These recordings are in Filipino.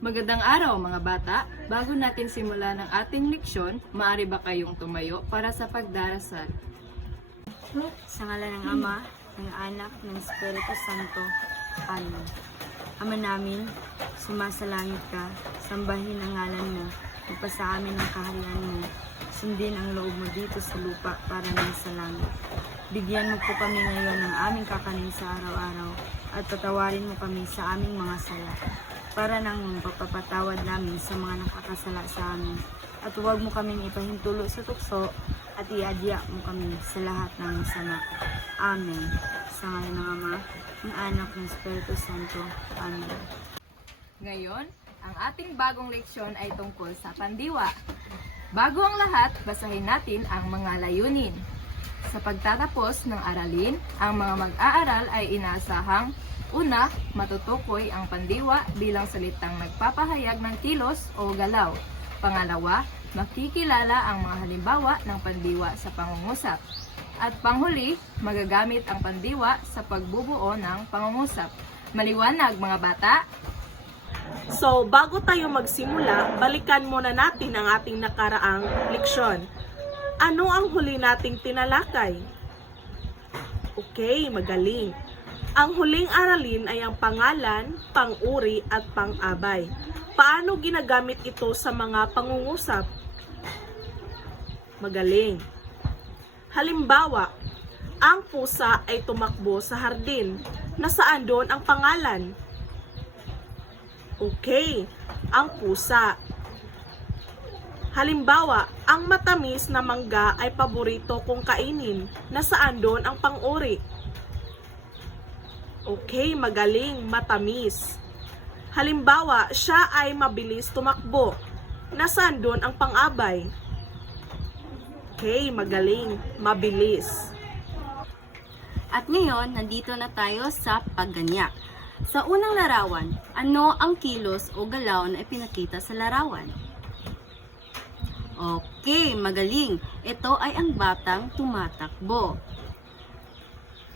Magandang araw mga bata! Bago natin simulan ang ating leksyon, maaari ba kayong tumayo para sa pagdarasal? Sa ngalan ng Ama, ng Anak, ng Espiritu Santo. Amen. Ama namin, sumasalangit ka, sambahin ang ngalan mo, magpasa amin ang kaharian mo, sundin ang loob mo dito sa lupa para ng sa langit. Bigyan mo po kami ngayon ng aming kakanin sa araw-araw at patawarin mo kami sa aming mga sala para nang pagpapatawad namin sa mga nakakasala sa amin. At huwag mo kaming ipahintulo sa tukso at iadya mo kami sa lahat ng masama. Amen. Sa ngalan ng Ama, ng Anak, ng Espiritu Santo. Amen. Ngayon, ang ating bagong leksyon ay tungkol sa pandiwa. Bago ang lahat, basahin natin ang mga layunin. Sa pagtatapos ng aralin, ang mga mag-aaral ay inaasahang una, matutukoy ang pandiwa bilang salitang nagpapahayag ng kilos o galaw. Pangalawa, makikilala ang mga halimbawa ng pandiwa sa pangungusap. At panghuli, magagamit ang pandiwa sa pagbubuo ng pangungusap. Maliwanag mga bata? So, bago tayo magsimula, balikan muna natin ang ating nakaraang leksyon. Ano ang huli nating tinalakay? Okay, magaling. Ang huling aralin ay ang pangalan, pang-uri at pang-abay. Paano ginagamit ito sa mga pangungusap? Magaling. Halimbawa, ang pusa ay tumakbo sa hardin. Nasaan doon ang pangalan? Okay, ang pusa. Halimbawa, ang matamis na mangga ay paborito kong kainin. Nasaan doon ang pang-uri? Okay, magaling, matamis. Halimbawa, siya ay mabilis tumakbo. Nasaan doon ang pang-abay? Okay, magaling, mabilis. At ngayon, nandito na tayo sa pagganyak. Sa unang larawan, ano ang kilos o galaw na ipinakita sa larawan? Okay, magaling. Ito ay ang batang tumatakbo.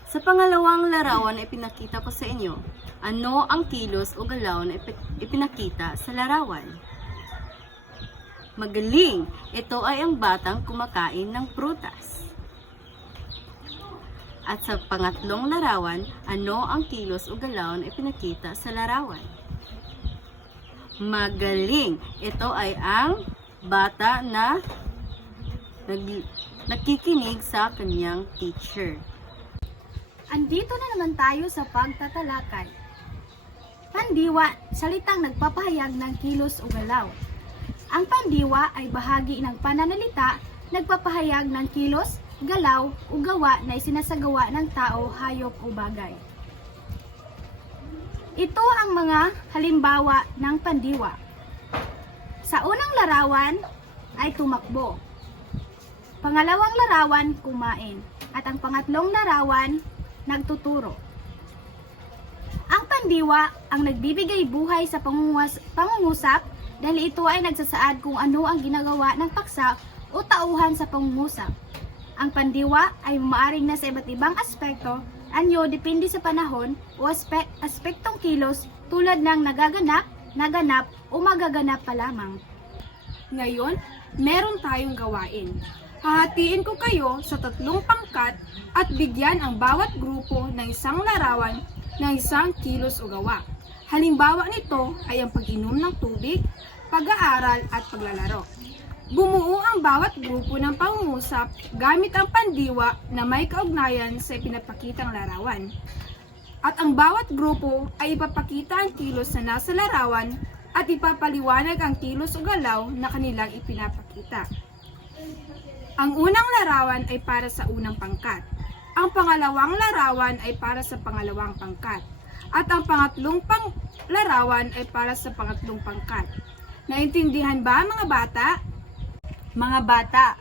Sa pangalawang larawan na ipinakita ko sa inyo, ano ang kilos o galaw na ipinakita sa larawan? Magaling! Ito ay ang batang kumakain ng prutas. At sa pangatlong larawan, ano ang kilos o galaw na ipinakita sa larawan? Magaling! Ito ay ang bata na nakikinig sa kanyang teacher. Andito na naman tayo sa pagtatalakay. Pandiwa, salitang nagpapahayag ng kilos o galaw. Ang pandiwa ay bahagi ng pananalita, nagpapahayag ng kilos, galaw o gawa na isinasagawa ng tao, hayop o bagay. Ito ang mga halimbawa ng pandiwa. Sa unang larawan ay tumakbo. Pangalawang larawan, kumain. At ang pangatlong larawan, nagtuturo. Ang pandiwa ang nagbibigay buhay sa pangungusap dahil ito ay nagsasaad kung ano ang ginagawa ng paksa o tauhan sa pangungusap. Ang pandiwa ay maaaring nasa iba't ibang aspekto, anyo depende sa panahon o aspektong kilos tulad ng nagaganap, naganap o magaganap pa lamang. Ngayon, meron tayong gawain. Hahatiin ko kayo sa 3 pangkat at bigyan ang bawat grupo ng isang larawan ng isang kilos o gawa. Halimbawa nito ay ang pag-inom ng tubig, pag-aaral at paglalaro. Bumuo ang bawat grupo ng pangungusap gamit ang pandiwa na may kaugnayan sa ipinapakitang larawan. At ang bawat grupo ay ipapakita ang kilos na nasa larawan at ipapaliwanag ang kilos o galaw na kanilang ipinapakita. Ang unang larawan ay para sa unang pangkat. Ang pangalawang larawan ay para sa pangalawang pangkat. At ang pangatlong larawan ay para sa pangatlong pangkat. Naintindihan ba mga bata? Mga bata,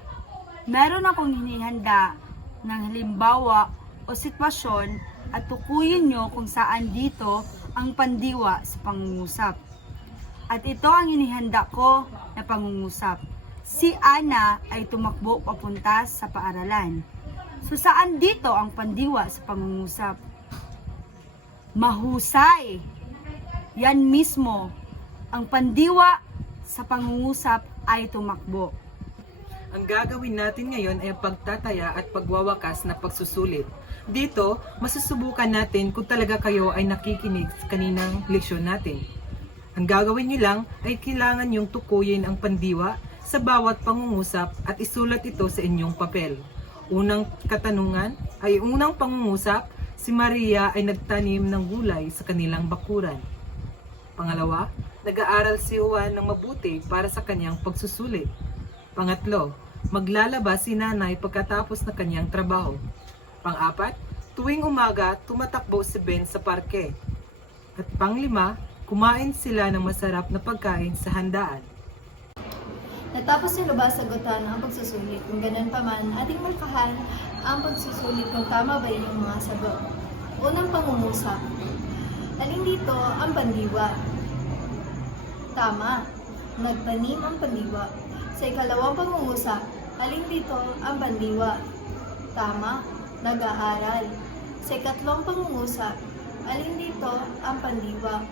meron akong hinihanda ng halimbawa o sitwasyon at tukuyin nyo kung saan dito ang pandiwa sa pangungusap. At ito ang hinihanda ko na pangungusap. Si Ana ay tumakbo papunta sa paaralan. So saan dito ang pandiwa sa pangungusap? Mahusay! Yan mismo. Ang pandiwa sa pangungusap ay tumakbo. Ang gagawin natin ngayon ay ang pagtataya at pagwawakas na pagsusulit. Dito, masusubukan natin kung talaga kayo ay nakikinig sa kaninang leksyon natin. Ang gagawin nyo lang ay kailangan nyong tukuyin ang pandiwa sa bawat pangungusap at isulat ito sa inyong papel. Unang katanungan ay unang pangungusap, si Maria ay nagtanim ng gulay sa kanilang bakuran. Pangalawa, nag-aaral si Juan ng mabuti para sa kanyang pagsusulit. Pangatlo, maglalaba si nanay pagkatapos na kanyang trabaho. Pang-apat, tuwing umaga, tumatakbo si Ben sa parke. At panglima, kumain sila ng masarap na pagkain sa handaan. Natapos nyo ba sagutan ang pagsusulit? Kung ganun pa man, ating malakahan ang pagsusulit kung tama ba inyong mga sagot. Unang pangungusap. Alin dito ang pandiwa? Tama. Nagtanim ang pandiwa. Sa ikalawang pangungusap, alin dito ang pandiwa? Tama. Nag-aaral. Sa ikatlong pangungusap, alin dito ang pandiwa?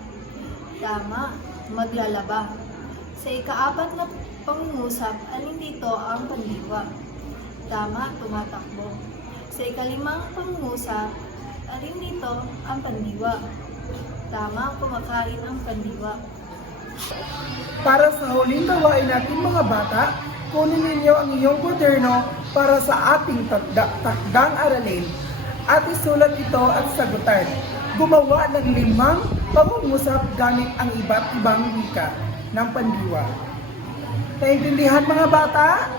Tama. Maglalaba. Sa ikaapat na pangungusap, alin dito ang pandiwa? Tama, tumatakbo. Sa ikalimang pangungusap, alin dito ang pandiwa? Tama, kumakain ang pandiwa. Para sa huling gawain natin mga bata, kunin ninyo ang iyong kwaderno para sa ating takdang aralin at isulat ito at sagutan. Gumawa ng 5 pangungusap gamit ang iba't ibang wika ng pandiwa. Naintindihan mga bata?